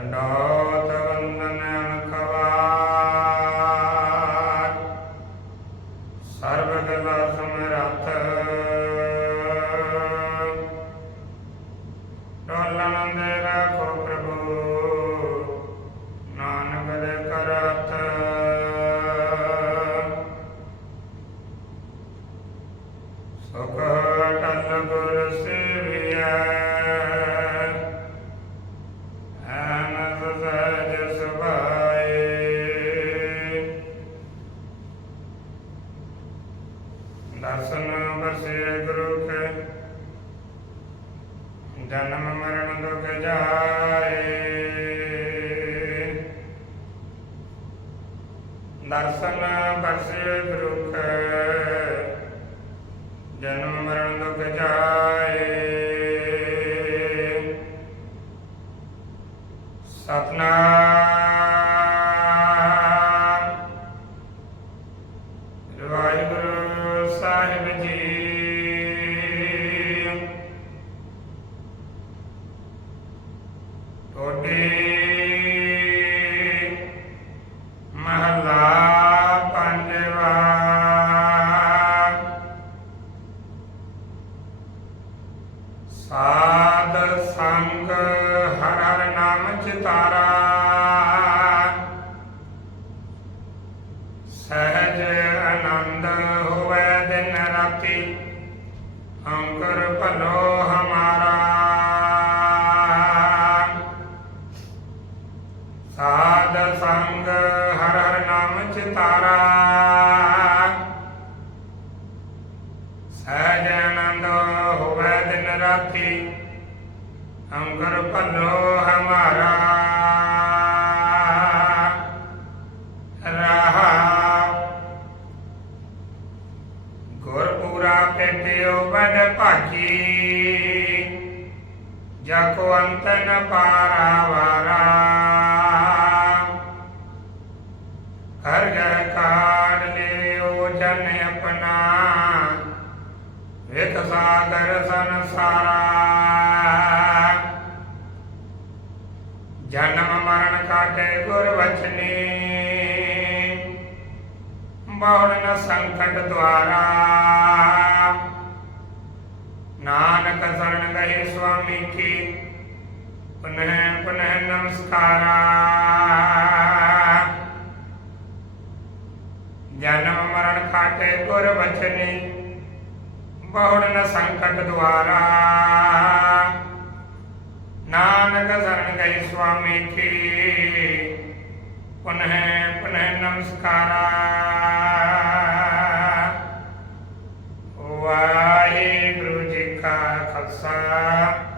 ਡੰਡੋਤ ਸਰਬ ਗਲਾ ਸਮਰੱਥ। ਜਨਮ ਮਰਨ ਦੁਖ ਜਾਏ। ਦਰਸ਼ਨ ਬਸੇ ਗੁਰੂ ਜਨਮ ਮਰਨ ਦੁਖ ਜਾਏ। ਸਤਨਾਮ। ਵਾਹਿਗੁਰੂ ਸਾਹਿਬ ਜੀ ਤੁਹਾਡੇ ਮਹਲਾ ਪੰਜਵਾ। ਸਾਧ ਸੰਗ ਹਰ ਹਰ ਨਾਮ ਚਿਤਾਰਾ ਸਹਿਜ ਆਨੰਦ ਹੋਵੇ ਦਿਨ ਰਾਤੀ, ਅੰਕਰ ਭਲੋ ਹਰ ਹਰ ਨਾਮ ਚਿਤਾਰਾ ਸਹਿਜ ਆਨੰਦ ਹੋਵੇ ਦਿਨ ਰਾਤੀ ਅੰਕਰ ਭਲੋ ਹਮਾਰਾ। ਰਹਾ। ਗੁਰਪੂਰਾ ਪੇਟਿਓ ਬੜ ਭਾਗੀ ਜਾ ਕੋ ਅੰਤ ਨ ਪਾਰਾਵਾਰਾ ਜਨ ਆਪਣਾ। ਵੇਖ ਸਾਗਰ ਸੰਸਾਰਾ। ਜਨਮ ਮਰਨ ਕਾਟੇ ਗੁਰ ਵਚਨੀ ਬਹੁੜ ਸੰਕਟ ਦੁਆਰਾ। ਨਾਨਕ ਸਰਣ ਗਏ ਸੁਆਮੀ ਕੀ। ਪੁਨਹ ਪੁਨਹ ਨਮਸਕਾਰਾ। ਜਨਮ ਮਰਨ ਗੁਰ ਬਚਨੀ ਬਹੁੜ ਨ ਸੰਕਟ ਦੁਆਰਾ। ਨਾਨਕ ਸਰਣ ਗਏ ਸੁਆਮੀ ਕੀ ਪੁਨਹ ਪੁਨਹ ਨਮਸਕਾਰਾ। ਵਾਹਿਗੁਰੂ ਜੀ ਕਾ ਖਾਲਸਾ।